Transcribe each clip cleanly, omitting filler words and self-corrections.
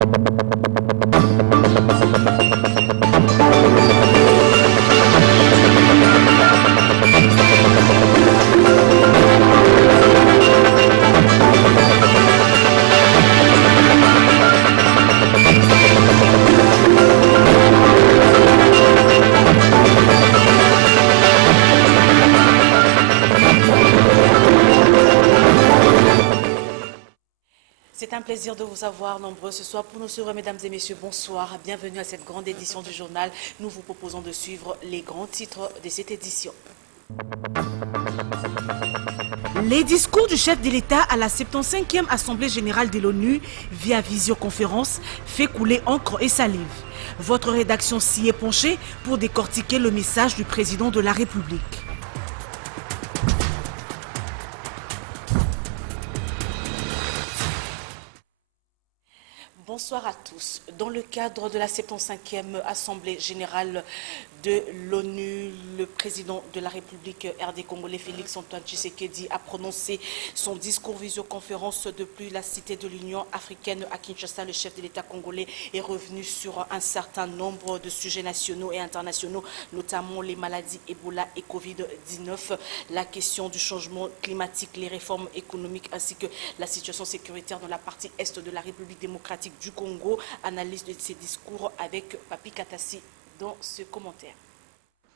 C'est un plaisir de vous avoir nombreux ce soir pour nous suivre, mesdames et messieurs. Bonsoir, bienvenue à cette grande édition du journal. Nous vous proposons de suivre les grands titres de cette édition. Les discours du chef de l'État à la 75e Assemblée générale de l'ONU via visioconférence fait couler encre et salive. Votre rédaction s'y est penchée pour décortiquer le message du président de la République. Bonsoir à tous. Dans le cadre de la 75e Assemblée générale de l'ONU, le président de la République RD congolais, Félix-Antoine Tshisekedi, a prononcé son discours visioconférence depuis la cité de l'Union africaine à Kinshasa. Le chef de l'État congolais est revenu sur un certain nombre de sujets nationaux et internationaux, notamment les maladies Ebola et Covid-19, la question du changement climatique, les réformes économiques ainsi que la situation sécuritaire dans la partie est de la République démocratique du Congo. Analyse de ces discours avec Papi Katassi dans ce commentaire.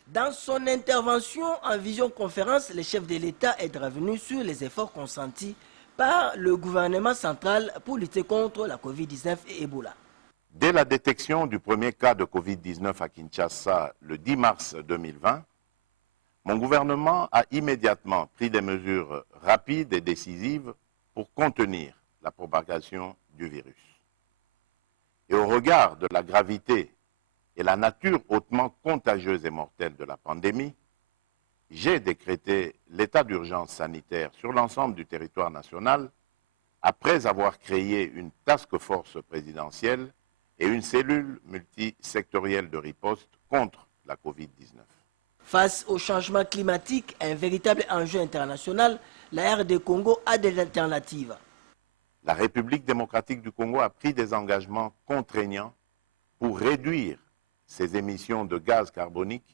Dans son intervention en visioconférence, le chef de l'État est revenu sur les efforts consentis par le gouvernement central pour lutter contre la Covid-19 et Ebola. Dès la détection du premier cas de Covid-19 à Kinshasa le 10 mars 2020, mon gouvernement a immédiatement pris des mesures rapides et décisives pour contenir la propagation du virus. Et au regard de la gravité et la nature hautement contagieuse et mortelle de la pandémie, j'ai décrété l'état d'urgence sanitaire sur l'ensemble du territoire national après avoir créé une task force présidentielle et une cellule multisectorielle de riposte contre la Covid-19. Face au changement climatique, un véritable enjeu international, la RD Congo a des alternatives. La République démocratique du Congo a pris des engagements contraignants pour réduire ses émissions de gaz carbonique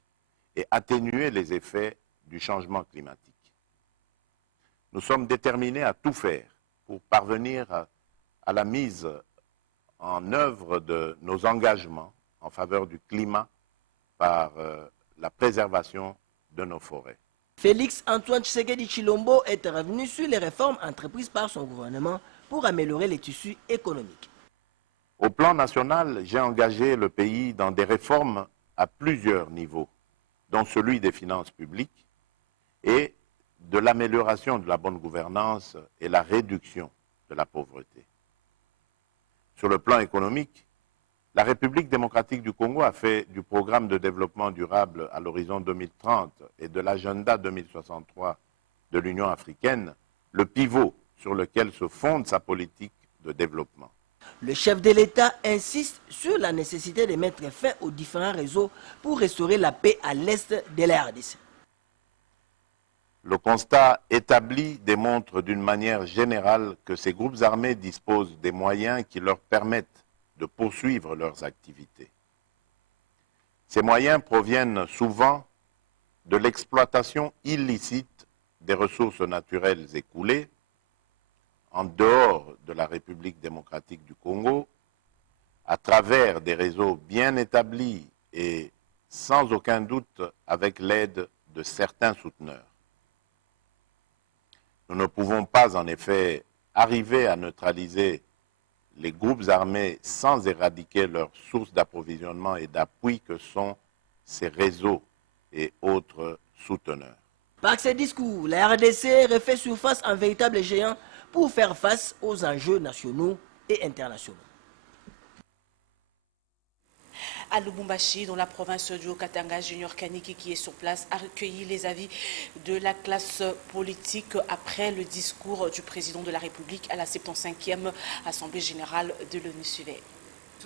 et atténuer les effets du changement climatique. Nous sommes déterminés à tout faire pour parvenir à la mise en œuvre de nos engagements en faveur du climat par la préservation de nos forêts. Félix-Antoine Tshisekedi Tshilombo est revenu sur les réformes entreprises par son gouvernement pour améliorer les tissus économiques. Au plan national, j'ai engagé le pays dans des réformes à plusieurs niveaux, dont celui des finances publiques et de l'amélioration de la bonne gouvernance et la réduction de la pauvreté. Sur le plan économique, la République démocratique du Congo a fait du programme de développement durable à l'horizon 2030 et de l'agenda 2063 de l'Union africaine le pivot sur lequel se fonde sa politique de développement. Le chef de l'État insiste sur la nécessité de mettre fin aux différents réseaux pour restaurer la paix à l'est de la RDC. Le constat établi démontre d'une manière générale que ces groupes armés disposent des moyens qui leur permettent de poursuivre leurs activités. Ces moyens proviennent souvent de l'exploitation illicite des ressources naturelles écoulées en dehors de la République démocratique du Congo, à travers des réseaux bien établis et sans aucun doute avec l'aide de certains souteneurs. Nous ne pouvons pas en effet arriver à neutraliser les groupes armés sans éradiquer leurs sources d'approvisionnement et d'appui que sont ces réseaux et autres souteneurs. Par ces discours, la RDC refait surface en véritable géant pour faire face aux enjeux nationaux et internationaux. À Lubumbashi, dans la province du Haut-Katanga, Junior Kaniki, qui est sur place, a recueilli les avis de la classe politique après le discours du président de la République à la 75e Assemblée générale de l'ONU.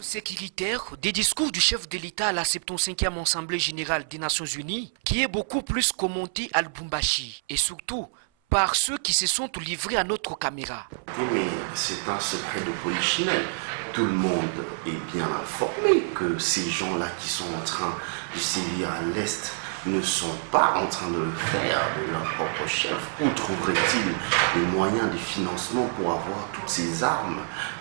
Sécuritaire des discours du chef de l'État à la 75e Assemblée générale des Nations Unies, qui est beaucoup plus commenté à Lubumbashi, et surtout par ceux qui se sont livrés à notre caméra. Oui, mais c'est un secret de polichinelle. tout le monde est bien informé que ces gens-là qui sont en train de sévir à l'Est ne sont pas en train de le faire de leur propre chef. Où trouveraient-ils les moyens de financement pour avoir toutes ces armes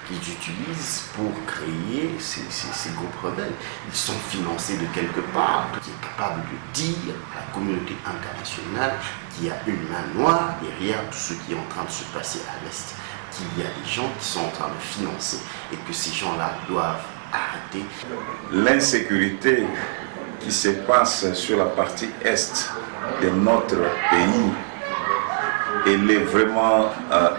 qu'ils utilisent pour créer ces groupes rebelles? Ils sont financés de quelque part, qui est capable de dire à la communauté internationale qu'il y a une main noire derrière tout ce qui est en train de se passer à l'Est, qu'il y a des gens qui sont en train de financer et que ces gens-là doivent arrêter. L'insécurité qui se passe sur la partie est de notre pays, elle est vraiment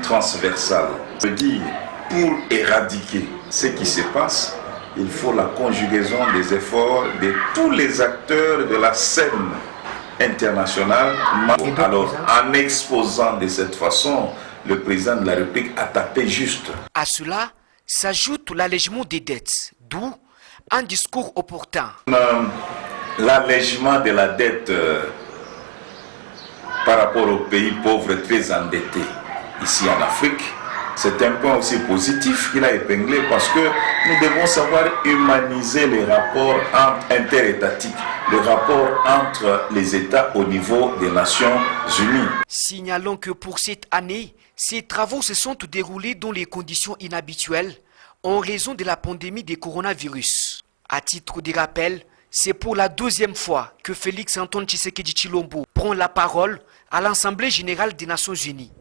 transversale. Je veux dire, pour éradiquer ce qui se passe, il faut la conjugaison des efforts de tous les acteurs de la scène internationale. Alors, en exposant de cette façon, le président de la République a tapé juste. À cela s'ajoute l'allègement des dettes, d'où un discours opportun. L'allègement de la dette par rapport aux pays pauvres très endettés ici en Afrique, c'est un point aussi positif qu'il a épinglé parce que nous devons savoir humaniser les rapports interétatiques, les rapports entre les États au niveau des Nations Unies. Signalons que pour cette année, ces travaux se sont déroulés dans les conditions inhabituelles en raison de la pandémie du coronavirus. À titre de rappel, c'est pour la deuxième fois que Félix Antoine Tshisekedi Tshilombo prend la parole à l'Assemblée générale des Nations unies.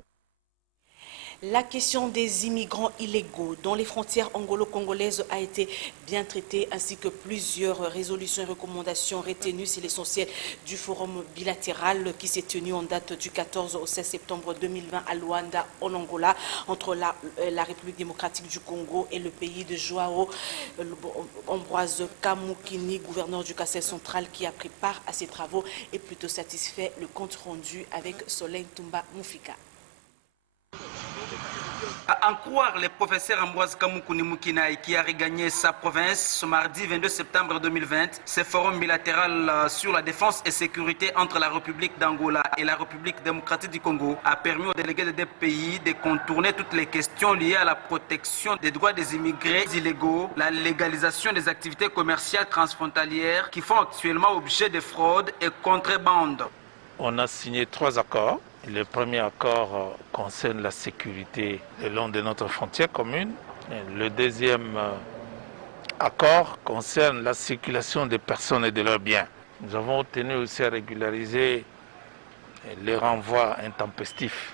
La question des immigrants illégaux dans les frontières anglo-congolaises a été bien traitée, ainsi que plusieurs résolutions et recommandations retenues. C'est l'essentiel du forum bilatéral qui s'est tenu en date du 14 au 16 septembre 2020 à Luanda, en Angola, entre la République démocratique du Congo et le pays de Joao. Ambroise Kamukini, gouverneur du Kassai central, qui a pris part à ces travaux, est plutôt satisfait. Le compte rendu avec Soleil Tumba Moufika. À en croire le professeur Ambroise Kamukuni Mukinaï, qui a regagné sa province ce mardi 22 septembre 2020, ce forum bilatéral sur la défense et sécurité entre la République d'Angola et la République démocratique du Congo a permis aux délégués des deux pays de contourner toutes les questions liées à la protection des droits des immigrés illégaux, la légalisation des activités commerciales transfrontalières qui font actuellement objet de fraude et contrebande. On a signé 3 accords. Le premier accord concerne la sécurité le long de notre frontière commune. Le deuxième accord concerne la circulation des personnes et de leurs biens. Nous avons tenu aussi à régulariser les renvois intempestifs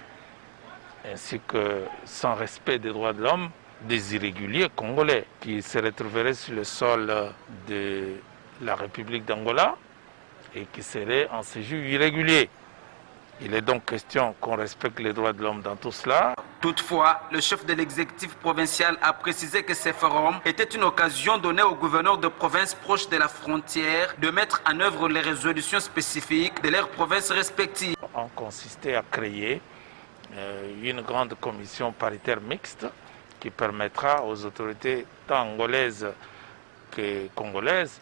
ainsi que sans respect des droits de l'homme des irréguliers congolais qui se retrouveraient sur le sol de la République d'Angola et qui seraient en séjour irrégulier. Il est donc question qu'on respecte les droits de l'homme dans tout cela. Toutefois, le chef de l'exécutif provincial a précisé que ce forum était une occasion donnée aux gouverneurs de provinces proches de la frontière de mettre en œuvre les résolutions spécifiques de leurs provinces respectives. On consistait à créer une grande commission paritaire mixte qui permettra aux autorités tant angolaises que congolaises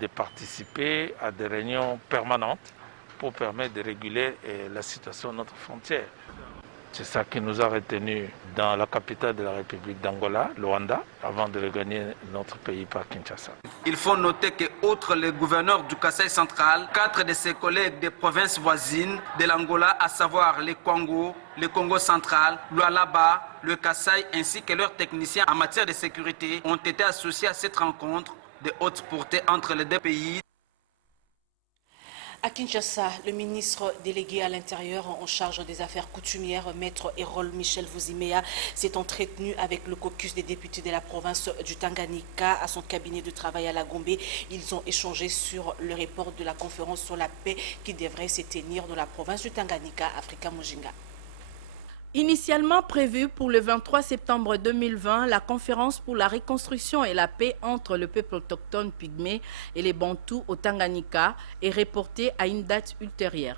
de participer à des réunions permanentes pour permettre de réguler la situation de notre frontière. C'est ça qui nous a retenus dans la capitale de la République d'Angola, Luanda, avant de regagner notre pays par Kinshasa. Il faut noter que, outre le gouverneur du Kassai central, 4 de ses collègues des provinces voisines de l'Angola, à savoir le Congo central, l'Ualaba, le Kassai, ainsi que leurs techniciens en matière de sécurité, ont été associés à cette rencontre de haute portée entre les deux pays. À Kinshasa, le ministre délégué à l'Intérieur en charge des affaires coutumières, Maître Erol Michel Vuzimea, s'est entretenu avec le caucus des députés de la province du Tanganyika à son cabinet de travail à la Gombe. Ils ont échangé sur le report de la conférence sur la paix qui devrait se tenir dans la province du Tanganyika, Africa Mujinga. Initialement prévue pour le 23 septembre 2020, la conférence pour la reconstruction et la paix entre le peuple autochtone pygmée et les Bantous au Tanganyika est reportée à une date ultérieure.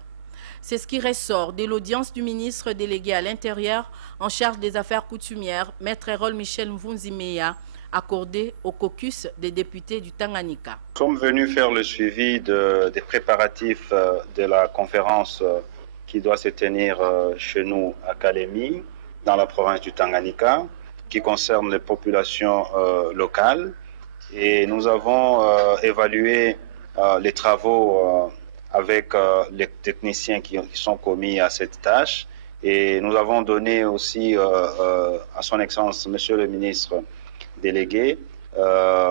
C'est ce qui ressort de l'audience du ministre délégué à l'Intérieur en charge des affaires coutumières, Maître Erol Michel Vuzimea, accordé au caucus des députés du Tanganyika. Nous sommes venus faire le suivi des préparatifs de la conférence qui doit se tenir chez nous à Kalemi, dans la province du Tanganyika. qui concerne les populations locales. Et nous avons évalué les travaux avec les techniciens qui sont commis à cette tâche. Et nous avons donné aussi à son Excellence, Monsieur le ministre délégué,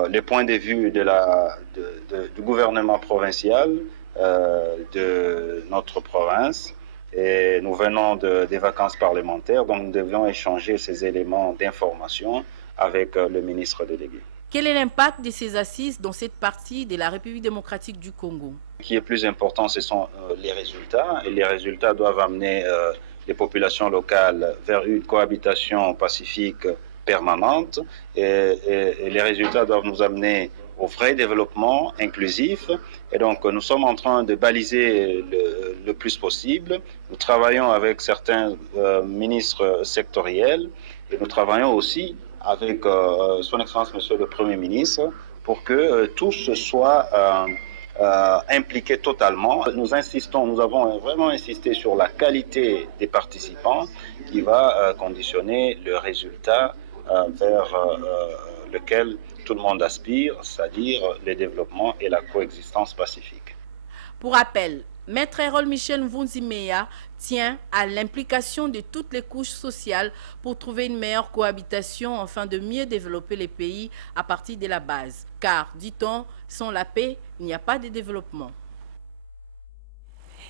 les points de vue du gouvernement provincial de notre province. Et nous venons des vacances parlementaires, donc nous devions échanger ces éléments d'information avec le ministre délégué. Quel est l'impact de ces assises dans cette partie de la République démocratique du Congo? Ce qui est plus important, ce sont les résultats. Et les résultats doivent amener les populations locales vers une cohabitation pacifique permanente. Et les résultats doivent nous amener au vrai développement inclusif. Et donc, nous sommes en train de baliser le plus possible. Nous travaillons avec certains ministres sectoriels et nous travaillons aussi avec son Excellence, Monsieur le Premier ministre, pour que tous soient impliqués totalement. Nous avons vraiment insisté sur la qualité des participants qui va conditionner le résultat vers lequel tout le monde aspire, c'est-à-dire le développement et la coexistence pacifique. Pour rappel, Maître Erol Michel Mvunzimeya tient à l'implication de toutes les couches sociales pour trouver une meilleure cohabitation afin de mieux développer les pays à partir de la base. Car, dit-on, sans la paix, il n'y a pas de développement.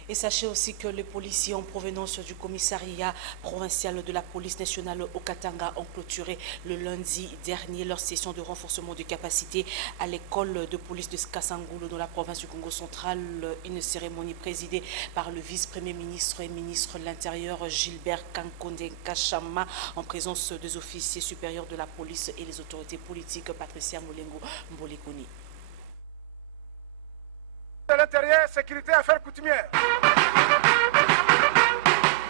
Et sachez aussi que les policiers en provenance du commissariat provincial de la police nationale au Katanga ont clôturé le lundi dernier leur session de renforcement de capacité à l'école de police de Kasangulu dans la province du Congo central. Une cérémonie présidée par le vice-premier ministre et ministre de l'Intérieur Gilbert Kankonde Kachama en présence des officiers supérieurs de la police et les autorités politiques Patricia Molengo Mbolekoni. De l'intérieur, sécurité, affaires coutumières.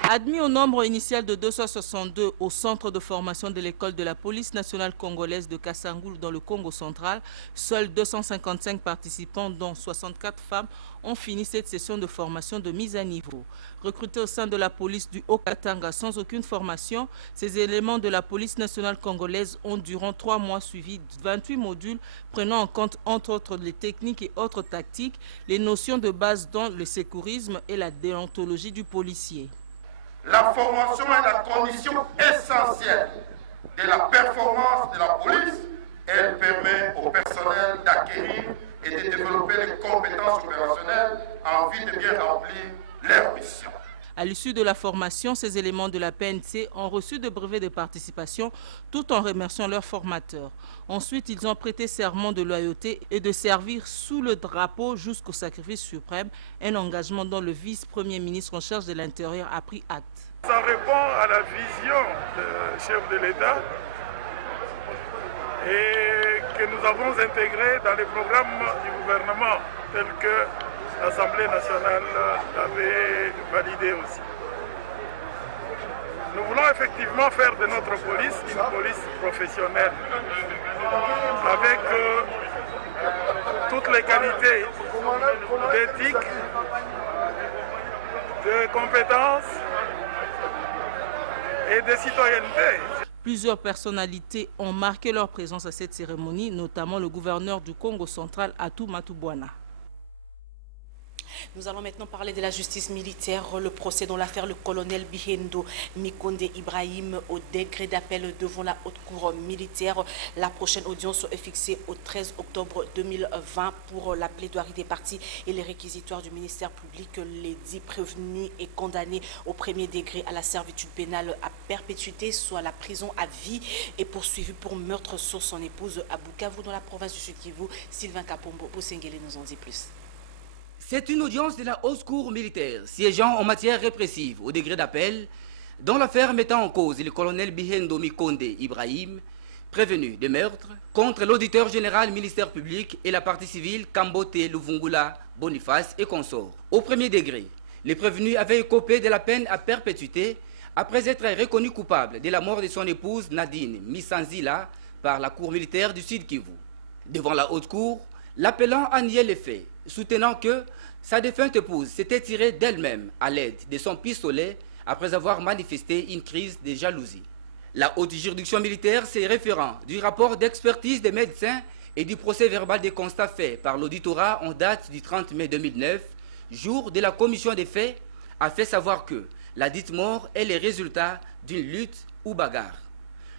Admis au nombre initial de 262 au centre de formation de l'école de la police nationale congolaise de Kasangulu dans le Congo central, seuls 255 participants, dont 64 femmes, ont fini cette session de formation de mise à niveau. Recrutés au sein de la police du Haut-Katanga sans aucune formation, ces éléments de la police nationale congolaise ont durant 3 mois suivi 28 modules prenant en compte entre autres les techniques et autres tactiques, les notions de base dans le sécurisme et la déontologie du policier. La formation est la condition essentielle de la performance de la police. Elle permet au personnel d'acquérir et de développer les compétences opérationnelles en vue de bien remplir leur mission. À l'issue de la formation, ces éléments de la PNC ont reçu de brevets de participation tout en remerciant leurs formateurs. Ensuite, ils ont prêté serment de loyauté et de servir sous le drapeau jusqu'au sacrifice suprême, un engagement dont le vice-premier ministre en charge de l'Intérieur a pris acte. Ça répond à la vision du chef de l'État et que nous avons intégré dans les programmes du gouvernement tels que l'Assemblée nationale l'avait validé aussi. Nous voulons effectivement faire de notre police une police professionnelle avec toutes les qualités d'éthique, de compétences et de citoyenneté. Plusieurs personnalités ont marqué leur présence à cette cérémonie, notamment le gouverneur du Congo central, Atou Matubwana. Nous allons maintenant parler de la justice militaire. Le procès dans l'affaire le colonel Bihendo Mikonde Ibrahim au degré d'appel devant la haute cour militaire. La prochaine audience est fixée au 13 octobre 2020 pour la plaidoirie des parties et les réquisitoires du ministère public. Les 10 prévenus et condamnés au premier degré à la servitude pénale à perpétuité, soit la prison à vie, et poursuivi pour meurtre sur son épouse à Bukavu dans la province du Sud-Kivu. Sylvain Kapombo Bosengele nous en dit plus. C'est une audience de la haute cour militaire siégeant en matière répressive au degré d'appel dans l'affaire mettant en cause le colonel Bihendo Mikonde Ibrahim, prévenu de meurtre, contre l'auditeur général ministère public et la partie civile Kambote Luvungula Boniface et consorts. Au premier degré, les prévenus avaient écopé de la peine à perpétuité après être reconnus coupables de la mort de son épouse Nadine Misanzila par la cour militaire du Sud-Kivu. Devant la haute cour, l'appelant a nié les faits, soutenant que sa défunte épouse s'était tirée d'elle-même à l'aide de son pistolet après avoir manifesté une crise de jalousie. La haute juridiction militaire s'est référant du rapport d'expertise des médecins et du procès verbal des constats faits par l'auditorat en date du 30 mai 2009, jour de la commission des faits, a fait savoir que la dite mort est le résultat d'une lutte ou bagarre.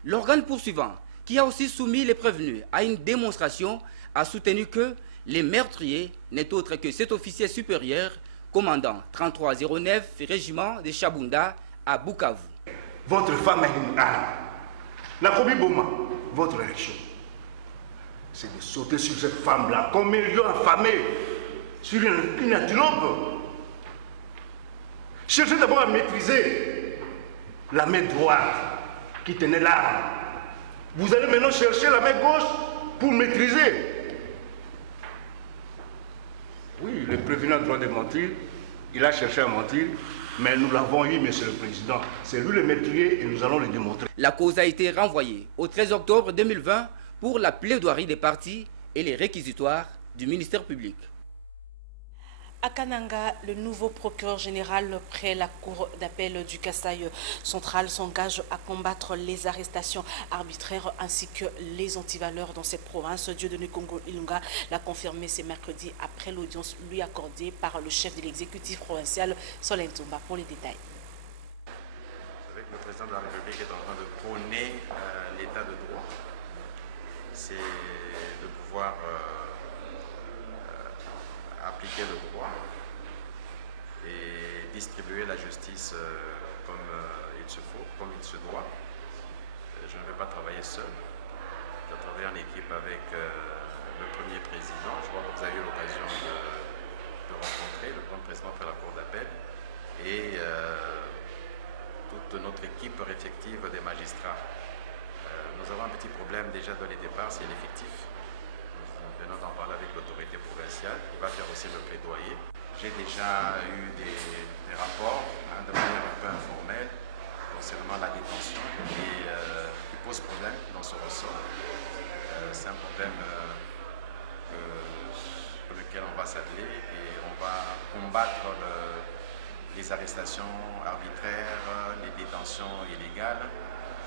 L'organe poursuivant, qui a aussi soumis les prévenus à une démonstration, a soutenu que les meurtriers n'est autre que cet officier supérieur, commandant 3309 régiment de Chabunda à Bukavu. Votre femme est une âme. La Kobi Boma, votre élection, c'est de sauter sur cette femme-là comme un lion affamé sur une antilope. Cherchez d'abord à maîtriser la main droite qui tenait l'arme. Vous allez maintenant chercher la main gauche pour maîtriser. Oui, le prévenu a le droit de mentir. Il a cherché à mentir, mais nous l'avons eu, Monsieur le Président. C'est lui le meurtrier et nous allons le démontrer. La cause a été renvoyée au 13 octobre 2020 pour la plaidoirie des parties et les réquisitoires du ministère public. À Kananga, le nouveau procureur général près la cour d'appel du Kasaï central s'engage à combattre les arrestations arbitraires ainsi que les antivaleurs dans cette province. Dieudonné Congo Ilunga l'a confirmé ce mercredi après l'audience lui accordée par le chef de l'exécutif provincial Solène Toumba. Pour les détails. Vous savez que le président de la République est en train de prôner l'état de droit. C'est de pouvoir appliquer le droit et distribuer la justice comme il se faut, comme il se doit. Je ne vais pas travailler seul. Je travaille en équipe avec le premier président. Je crois que vous avez eu l'occasion de rencontrer le premier président de la cour d'appel et toute notre équipe réflective des magistrats. Nous avons un petit problème déjà dans les départs, c'est l'effectif. Nous venons d'en parler avec l'autorité provinciale, qui va faire aussi le plaidoyer. J'ai déjà eu des rapports de manière un peu informelle concernant la détention qui pose problème dans ce ressort. C'est un problème pour lequel on va s'atteler et on va combattre les arrestations arbitraires, les détentions illégales.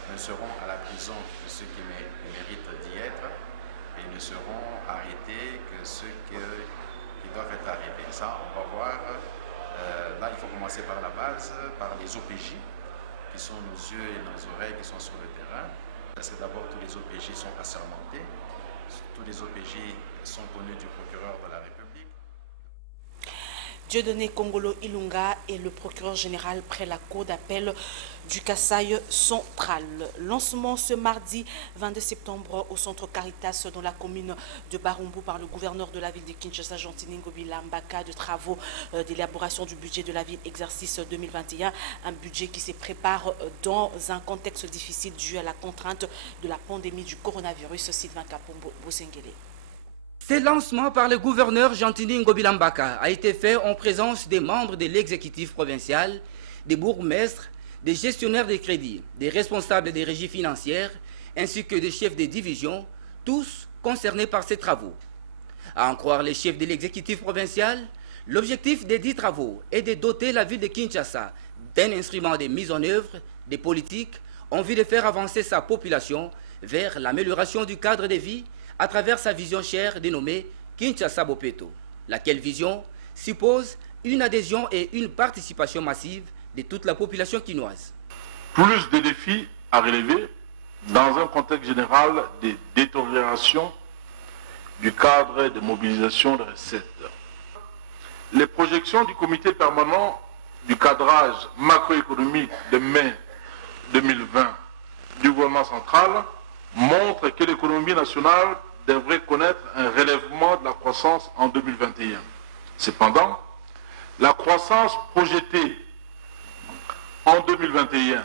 Nous serons à la prison de ceux qui méritent d'y être. Et ne seront arrêtés que ceux qui doivent être arrêtés. Ça, on va voir. Là, il faut commencer par la base, par les OPJ, qui sont nos yeux et nos oreilles qui sont sur le terrain. Parce que d'abord, tous les OPJ sont assermentés. Tous les OPJ sont connus du procureur de la République. Dieudonné Kongolo Ilunga est le procureur général près la cour d'appel du Kasaï central. Lancement ce mardi 22 septembre au centre Caritas dans la commune de Barumbu par le gouverneur de la ville de Kinshasa, Gentini Ngobila Mbaka, de travaux d'élaboration du budget de la ville exercice 2021. Un budget qui se prépare dans un contexte difficile dû à la contrainte de la pandémie du coronavirus. Sylvain Kapombo Bosengele. Ce lancement par le gouverneur Gentini Ngobila Mbaka a été fait en présence des membres de l'exécutif provincial, des bourgmestres, des gestionnaires des crédits, des responsables des régies financières, ainsi que des chefs de division, tous concernés par ces travaux. À en croire les chefs de l'exécutif provincial, l'objectif des dits travaux est de doter la ville de Kinshasa d'un instrument de mise en œuvre des politiques en vue de faire avancer sa population vers l'amélioration du cadre de vie à travers sa vision chère dénommée Kinshasa Bopeto, laquelle vision suppose une adhésion et une participation massive de toute la population quinoise. Plus de défis à relever dans un contexte général de détérioration du cadre de mobilisation de recettes. Les projections du comité permanent du cadrage macroéconomique de mai 2020 du gouvernement central montrent que l'économie nationale devrait connaître un relèvement de la croissance en 2021. Cependant, la croissance projetée en 2021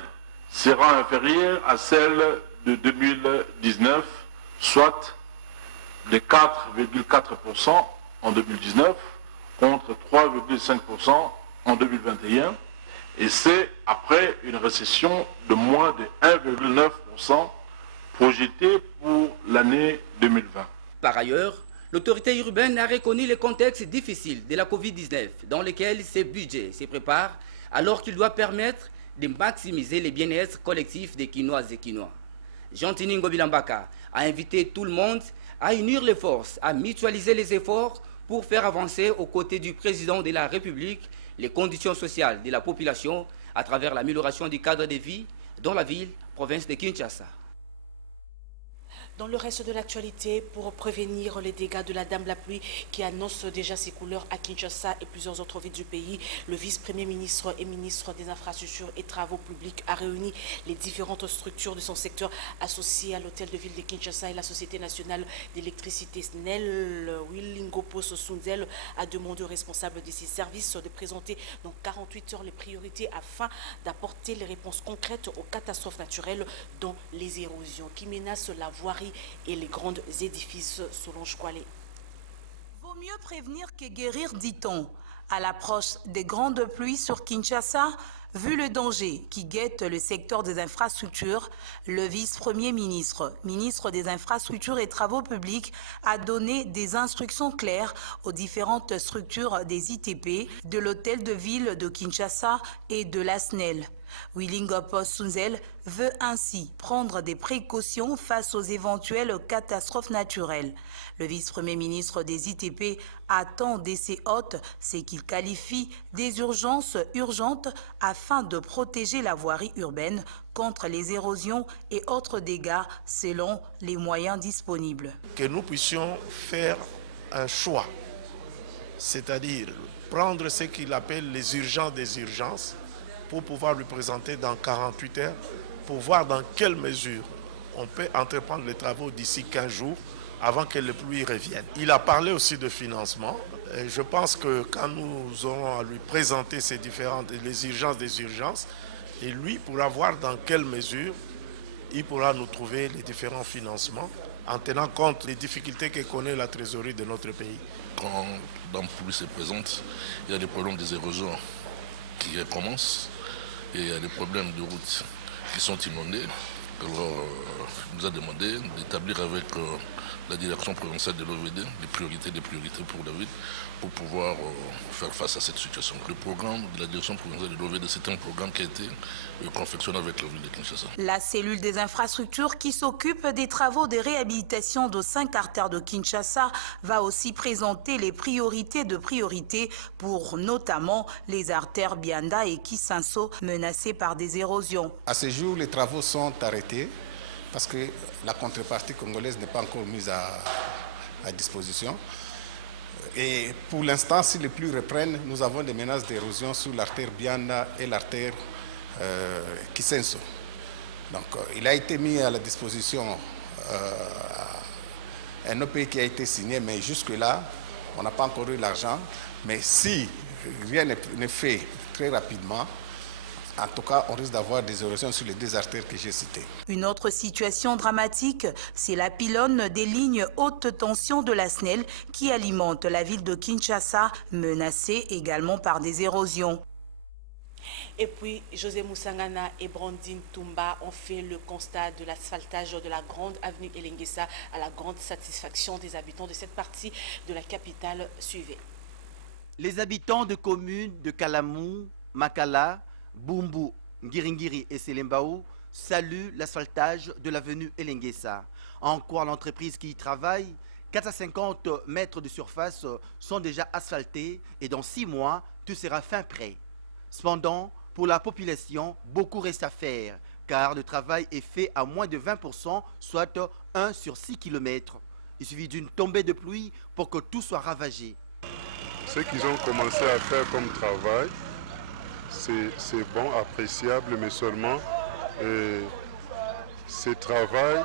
sera inférieure à celle de 2019, soit de 4,4% en 2019 contre 3,5% en 2021, et c'est après une récession de moins de 1,9% projetée pour l'année 2020. Par ailleurs, l'autorité urbaine a reconnu le contexte difficile de la Covid-19 dans lequel ce budget se prépare alors qu'il doit permettre de maximiser le bien-être collectif des Quinoises et Quinois. Jean-Tiningo Bilambaka a invité tout le monde à unir les forces, à mutualiser les efforts pour faire avancer aux côtés du président de la République les conditions sociales de la population à travers l'amélioration du cadre de vie dans la ville, province de Kinshasa. Dans le reste de l'actualité, pour prévenir les dégâts de la Dame de la Pluie qui annonce déjà ses couleurs à Kinshasa et plusieurs autres villes du pays, le vice-premier ministre et ministre des Infrastructures et Travaux publics a réuni les différentes structures de son secteur associées à l'hôtel de ville de Kinshasa et la Société nationale d'électricité SNEL. Wilingopo Sosunzel a demandé aux responsables de ces services de présenter dans 48 heures les priorités afin d'apporter les réponses concrètes aux catastrophes naturelles dont les érosions qui menacent la voirie et les grands édifices selon Chkwale. Vaut mieux prévenir que guérir, dit-on. À l'approche des grandes pluies sur Kinshasa, vu le danger qui guette le secteur des infrastructures, le vice-premier ministre, ministre des Infrastructures et Travaux publics, a donné des instructions claires aux différentes structures des ITP, de l'hôtel de ville de Kinshasa et de la SNEL. Wilingopo Sunzel veut ainsi prendre des précautions face aux éventuelles catastrophes naturelles. Le vice-premier ministre des ITP attend de ses hôtes ce qu'il qualifie des urgences urgentes afin de protéger la voirie urbaine contre les érosions et autres dégâts selon les moyens disponibles. Que nous puissions faire un choix, c'est-à-dire prendre ce qu'il appelle les urgences des urgences, pour pouvoir lui présenter dans 48 heures, pour voir dans quelle mesure on peut entreprendre les travaux d'ici 15 jours avant que les pluies reviennent. Il a parlé aussi de financement. Et je pense que quand nous aurons à lui présenter ces les urgences des urgences, et lui pourra voir dans quelle mesure il pourra nous trouver les différents financements en tenant compte des difficultés que connaît la trésorerie de notre pays. Quand la pluie se présente, il y a des problèmes des érosions qui recommencent. Et il y a des problèmes de route qui sont inondés. Alors, il nous a demandé d'établir avec la direction provinciale de l'OVD des priorités pour la ville pour pouvoir faire face à cette situation. Le programme de la direction provinciale de l'OVD, c'est un programme qui a été confectionné avec la ville de Kinshasa. La cellule des infrastructures qui s'occupe des travaux de réhabilitation de 5 artères de Kinshasa va aussi présenter les priorités de priorité pour notamment les artères Bianda et Kisanso menacées par des érosions. À ce jour, les travaux sont arrêtés parce que la contrepartie congolaise n'est pas encore mise à disposition. Et pour l'instant, si les pluies reprennent, nous avons des menaces d'érosion sur l'artère Bianda et l'artère Kisenso. Donc, il a été mis à la disposition un OP qui a été signé, mais jusque-là, on n'a pas encore eu l'argent. Mais si rien n'est fait très rapidement, en tout cas, on risque d'avoir des érosions sur les 2 artères que j'ai citées. Une autre situation dramatique, c'est la pylône des lignes haute tension de la SNEL qui alimente la ville de Kinshasa, menacée également par des érosions. Et puis, José Moussangana et Brandine Toumba ont fait le constat de l'asphaltage de la grande avenue Elenguessa à la grande satisfaction des habitants de cette partie de la capitale. Suivez. Les habitants de communes de Kalamou, Makala, Bumbu, Ngiringiri et Selembaou saluent l'asphaltage de l'avenue Elenguessa. En quoi l'entreprise qui y travaille, 450 mètres de surface sont déjà asphaltés et dans 6 mois, tout sera fin prêt. Cependant, pour la population, beaucoup reste à faire car le travail est fait à moins de 20%, soit 1 sur 6 km. Il suffit d'une tombée de pluie pour que tout soit ravagé. Ce qu'ils ont commencé à faire comme travail, c'est bon, appréciable, mais seulement ce travail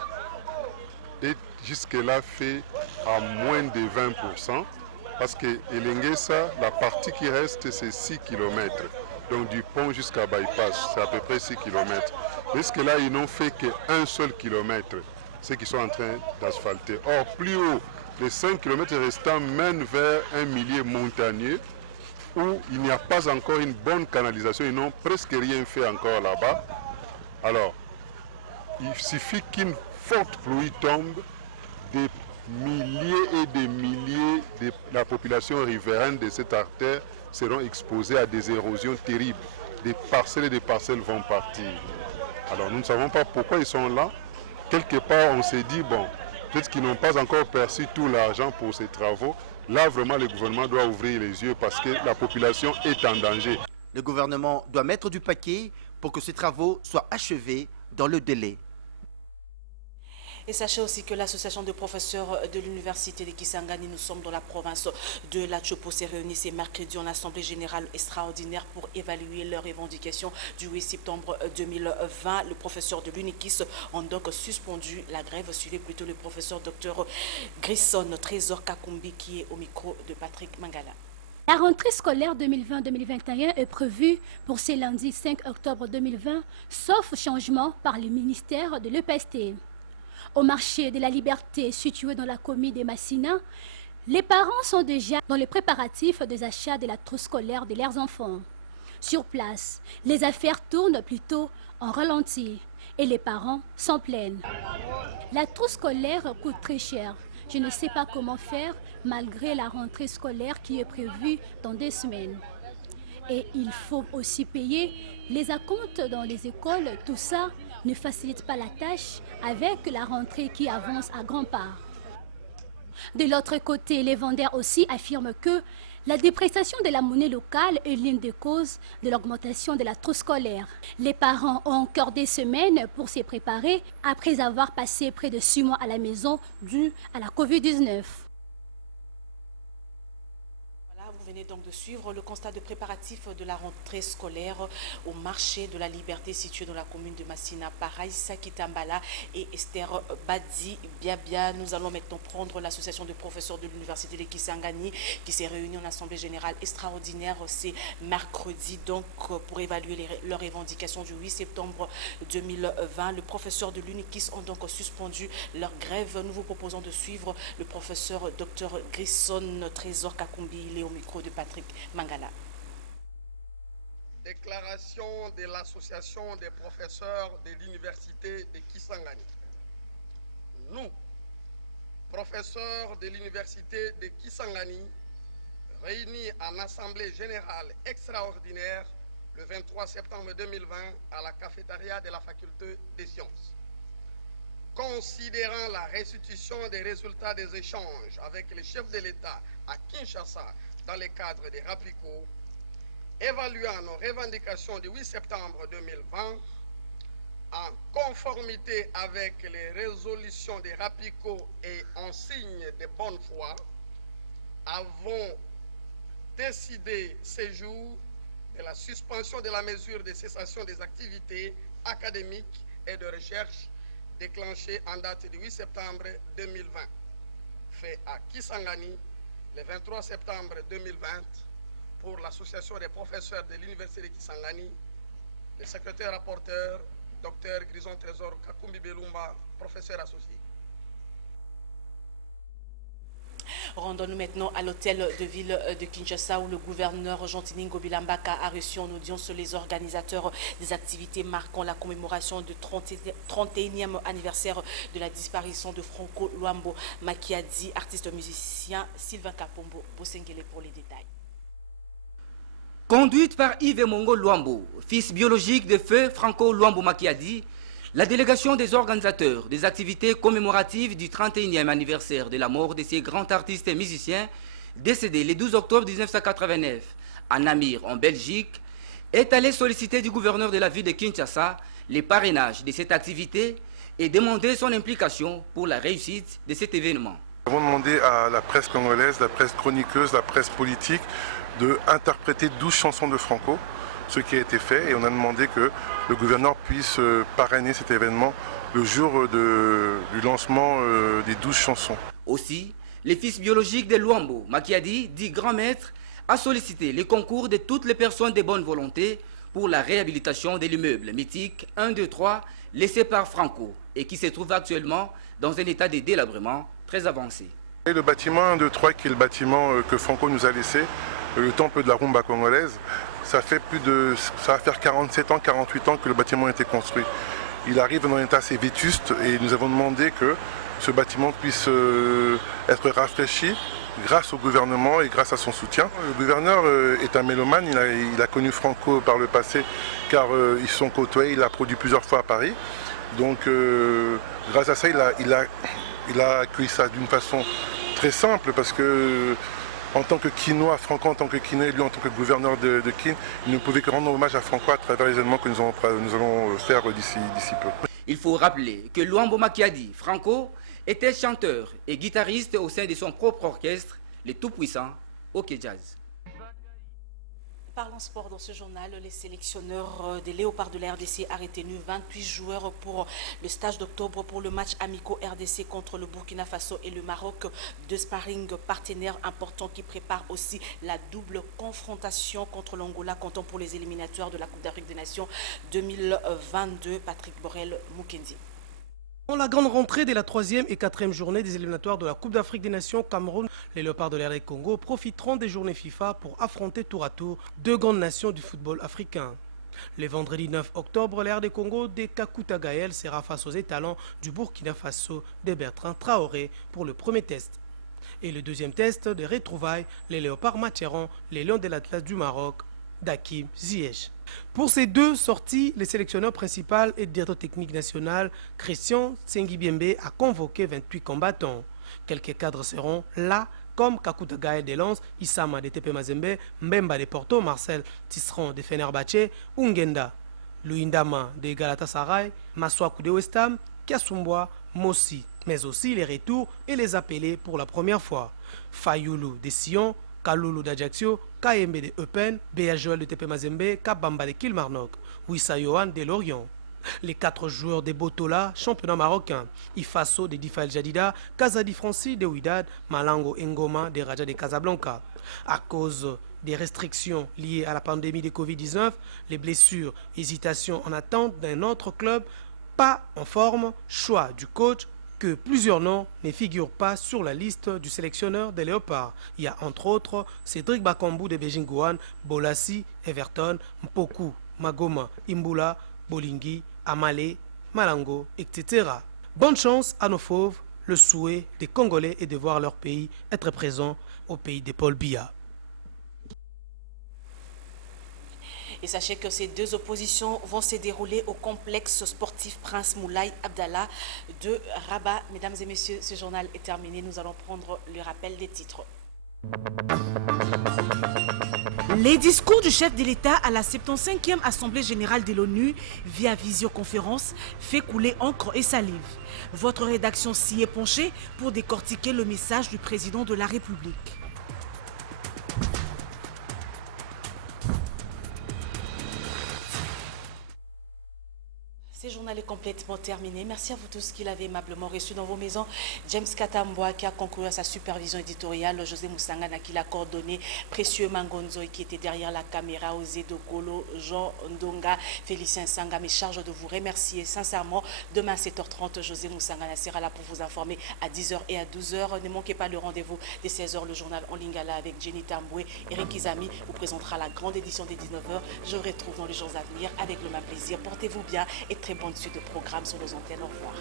est jusque-là fait à moins de 20%, parce que Elenguessa, la partie qui reste, c'est 6 km. Donc du pont jusqu'à Bypass, c'est à peu près 6 km. Jusque-là, ils n'ont fait qu'un seul kilomètre, ceux qui sont en train d'asphalter. Or, plus haut, les 5 km restants mènent vers un milieu montagneux, où il n'y a pas encore une bonne canalisation, ils n'ont presque rien fait encore là-bas. Alors, il suffit qu'une forte pluie tombe, des milliers et des milliers de la population riveraine de cette artère seront exposés à des érosions terribles. des parcelles et des parcelles vont partir. Alors nous ne savons pas pourquoi ils sont là. Quelque part, on s'est dit, bon, peut-être qu'ils n'ont pas encore perçu tout l'argent pour ces travaux. Là, vraiment, le gouvernement doit ouvrir les yeux parce que la population est en danger. Le gouvernement doit mettre du paquet pour que ces travaux soient achevés dans le délai. Et sachez aussi que l'association de professeurs de l'université de Kisangani, nous sommes dans la province de la Tchopo, s'est réunie ce mercredi en assemblée générale extraordinaire pour évaluer leurs revendications du 8 septembre 2020. Le professeur de l'UNIKIS ont donc suspendu la grève. Suivez plutôt le professeur Dr Grisson Trésor Kakumbi qui est au micro de Patrick Mangala. La rentrée scolaire 2020-2021 est prévue pour ce lundi 5 octobre 2020, sauf changement par le ministère de l'EPST. Au marché de la Liberté, situé dans la commune de Massina, les parents sont déjà dans les préparatifs des achats de la trousse scolaire de leurs enfants. Sur place, les affaires tournent plutôt en ralenti et les parents s'en plaignent. La trousse scolaire coûte très cher. Je ne sais pas comment faire malgré la rentrée scolaire qui est prévue dans 2 semaines. Et il faut aussi payer les acomptes dans les écoles. Tout ça ne facilite pas la tâche avec la rentrée qui avance à grands pas. De l'autre côté, les vendeurs aussi affirment que la dépréciation de la monnaie locale est l'une des causes de l'augmentation de la trousse scolaire. Les parents ont encore des semaines pour s'y préparer après avoir passé près de 6 mois à la maison dû à la Covid-19. Vous venez donc de suivre le constat de préparatif de la rentrée scolaire au marché de la Liberté situé dans la commune de Massina par Aïssa Kitambala et Esther Badzi Biabia. Nous allons maintenant prendre l'association de professeurs de l'université de Kisangani qui s'est réunie en assemblée générale extraordinaire ce mercredi donc pour évaluer leurs revendications du 8 septembre 2020. Le professeur de l'UNIKIS ont donc suspendu leur grève. Nous vous proposons de suivre le professeur Dr Grisson Trésor Kakumbi. Il est au micro de Patrick Mangala. Déclaration de l'association des professeurs de l'université de Kisangani. Nous, professeurs de l'université de Kisangani, réunis en assemblée générale extraordinaire le 23 septembre 2020 à la cafétéria de la faculté des sciences. Considérant la restitution des résultats des échanges avec les chefs de l'État à Kinshasa dans le cadre des RAPICO, évaluant nos revendications du 8 septembre 2020, en conformité avec les résolutions des RAPICO et en signe de bonne foi, avons décidé ce jour de la suspension de la mesure de cessation des activités académiques et de recherche déclenchée en date du 8 septembre 2020, fait à Kisangani le 23 septembre 2020 pour l'association des professeurs de l'université de Kisangani, le secrétaire rapporteur, Dr Grisson Trésor Kakumbi Belumba, professeur associé. Rendons-nous maintenant à l'hôtel de ville de Kinshasa où le gouverneur Jean-Tini Ngobilambaka a reçu en audience les organisateurs des activités marquant la commémoration du 31e anniversaire de la disparition de Franco Luambo Makiadi, artiste musicien. Sylvain Kapombo Bosengele pour les détails. Conduite par Yves Mongo Luambo, fils biologique de feu Franco Luambo Makiadi, la délégation des organisateurs des activités commémoratives du 31e anniversaire de la mort de ces grands artistes et musiciens décédés le 12 octobre 1989 à Namur, en Belgique, est allée solliciter du gouverneur de la ville de Kinshasa les parrainages de cette activité et demander son implication pour la réussite de cet événement. Nous avons demandé à la presse congolaise, la presse chroniqueuse, la presse politique d'interpréter 12 chansons de Franco, ce qui a été fait, et on a demandé que le gouverneur puisse parrainer cet événement le jour du lancement des 12 chansons. Aussi, le fils biologique de Luambo Makiadi, dit grand maître, a sollicité le concours de toutes les personnes de bonne volonté pour la réhabilitation de l'immeuble mythique 1, 2, 3 laissé par Franco et qui se trouve actuellement dans un état de délabrement très avancé. Et le bâtiment 1, 2, 3 qui est le bâtiment que Franco nous a laissé, le temple de la rumba congolaise, ça va faire 47 ans, 48 ans que le bâtiment a été construit. Il arrive dans un état assez vétuste et nous avons demandé que ce bâtiment puisse être rafraîchi grâce au gouvernement et grâce à son soutien. Le gouverneur est un mélomane, il a connu Franco par le passé car ils sont côtoyés, il a produit plusieurs fois à Paris. Donc grâce à ça, il a accueilli ça d'une façon très simple parce que en tant que Quinois, Franco en tant que Quinois et lui en tant que gouverneur de Kin, il ne pouvait que rendre hommage à Franco à travers les événements que nous allons faire d'ici peu. Il faut rappeler que Luambo Makiadi, Franco, était chanteur et guitariste au sein de son propre orchestre, les tout-puissants OK Jazz. Parlons sport dans ce journal. Les sélectionneurs des Léopards de la RDC a retenu 28 joueurs pour le stage d'octobre pour le match amico RDC contre le Burkina Faso et le Maroc. Deux sparring partenaires importants qui préparent aussi la double confrontation contre l'Angola, comptant pour les éliminatoires de la Coupe d'Afrique des Nations 2022. Patrick Borel-Mukendi. Dans la grande rentrée de la 3e et 4e journée des éliminatoires de la Coupe d'Afrique des Nations Cameroun, les Léopards de l'RD Congo profiteront des journées FIFA pour affronter tour à tour deux grandes nations du football africain. Le vendredi 9 octobre, l'RD Congo de Kakuta Gaël sera face aux étalons du Burkina Faso de Bertrand Traoré pour le premier test. Et le deuxième test de retrouvailles, les Léopards matcheront les Lions de l'Atlas du Maroc d'Hakim Ziyech. Pour ces deux sorties, le sélectionneur principal et directeur technique national, Christian Tsengibiembe, a convoqué 28 combattants. Quelques cadres seront là, comme Kakuta Gaël de Lens, Issama de TP Mazembe, Mbemba de Porto, Marcel Tisseron de Fenerbahçe, Ungenda, Luindama de Galatasaray, Maswaku de West Ham, Kiasumbwa, Mossi, mais aussi les retours et les appelés pour la première fois. Fayoulou de Sion, Kaloulou d'Ajaccio, Kayembe de Eupen, Béa Joël de TP Mazembe, Kabamba de Kilmarnock, Wissa Yohan de Lorient. Les 4 joueurs de Botola, championnat marocain, Ifaso de Difael Jadida, Kazadi Franci de Ouidad, Malango Ngoma de Raja de Casablanca. À cause des restrictions liées à la pandémie de Covid-19, les blessures, hésitations en attente d'un autre club, pas en forme, choix du coach, que plusieurs noms ne figurent pas sur la liste du sélectionneur des Léopards. Il y a entre autres Cédric Bakambu de Beijing-Guan, Bolassi, Everton, Mpoku, Magoma, Imbula, Bolingi, Amale, Malango, etc. Bonne chance à nos fauves. Le souhait des Congolais est de voir leur pays être présent au pays de Paul Biya. Et sachez que ces deux oppositions vont se dérouler au complexe sportif Prince Moulay Abdallah de Rabat. Mesdames et messieurs, ce journal est terminé. Nous allons prendre le rappel des titres. Les discours du chef de l'État à la 75e Assemblée générale de l'ONU via visioconférence fait couler encre et salive. Votre rédaction s'y est penchée pour décortiquer le message du président de la République. Ce journal est complètement terminé. Merci à vous tous qui l'avez aimablement reçu dans vos maisons. James Katamboa qui a concouru à sa supervision éditoriale, José Moussangana qui l'a coordonné, Précieux Mangonzo qui était derrière la caméra, Osé Dokolo, Jean Ndonga, Félicien Sanga me charge de vous remercier sincèrement. Demain à 7h30, José Moussangana sera là pour vous informer à 10h et à 12h. Ne manquez pas le rendez-vous des 16h, le journal en Lingala avec Jenny Tamboué. Eric Izami vous présentera la grande édition des 19h. Je vous retrouve dans les jours à venir avec le même plaisir. Portez-vous bien et très bonne suite de programmes sur nos antennes. Au revoir.